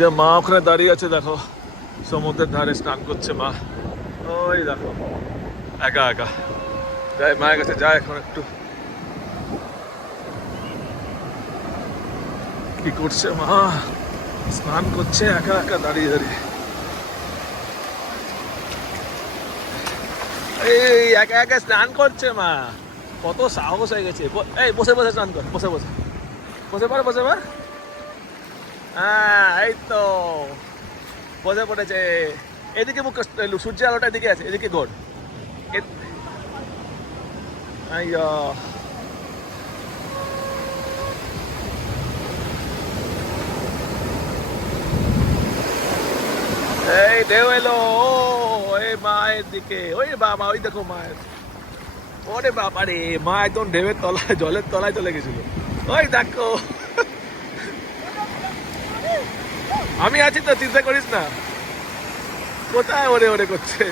যে মা ওখানে দাঁড়িয়ে আছে দেখো, সমুদ্রের ধারে স্নান করছে মা। ওই দেখো একা একা। যাই মায়ের কাছে, যায় এখন একটু। কি করছে মা? স্নান করছে একা একা দাঁড়িয়ে দাঁড়িয়ে। এই একা একা স্নান করছে মা, কত সাহস হয়ে গেছে। এই বসে বসে স্নান কর, বসে বসে বসে পড়, বসে পড়। হ্যাঁ এই তো বসে পড়েছে। এদিকে মুখ, সূর্যের আলোটা এদিকে আছে, এদিকে গোড। আইয়া এই ঢেউ এলো। এই মায়ের দিকে, ওই বাবা, ওই দেখো মায়ের। ওরে বাবা রে, মা একদম ঢেউয়ের তলায়, জলের তলায় চলে গেছিল। ওই দেখো, আমি আছি তো, চিন্তা করিস না। কোথায় ওরে ওরে করছে?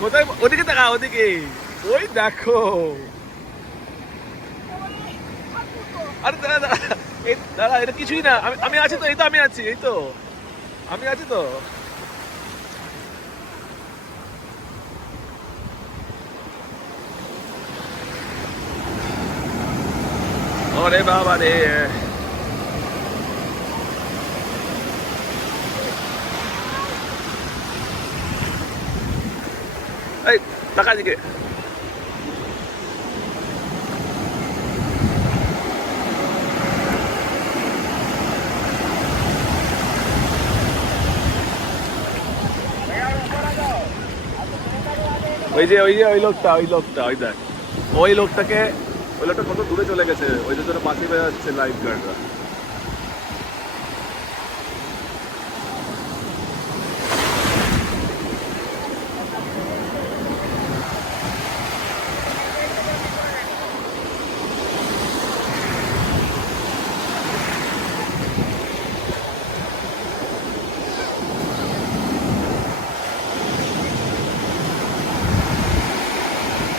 কোথায়? ওদিকে দেখা, ওদিকে। ওই দেখো। আরে দাঁড়া দাঁড়া, এই দাঁড়া, এটা কিছুই না। আমি আমি আছি তো, এই তো আমি আছি, এই তো আমি আছি তো। ওরে বাবা রে। এই টাকা দিকে। ওই যে ওই লোকটা, ওই লোকটা, ওই দেখ। ওই লোকটাকে, ওই লোকটা কত দূরে চলে গেছে, ওই জন্য পাখি বেড়াচ্ছে লাইফ গার্ডরা।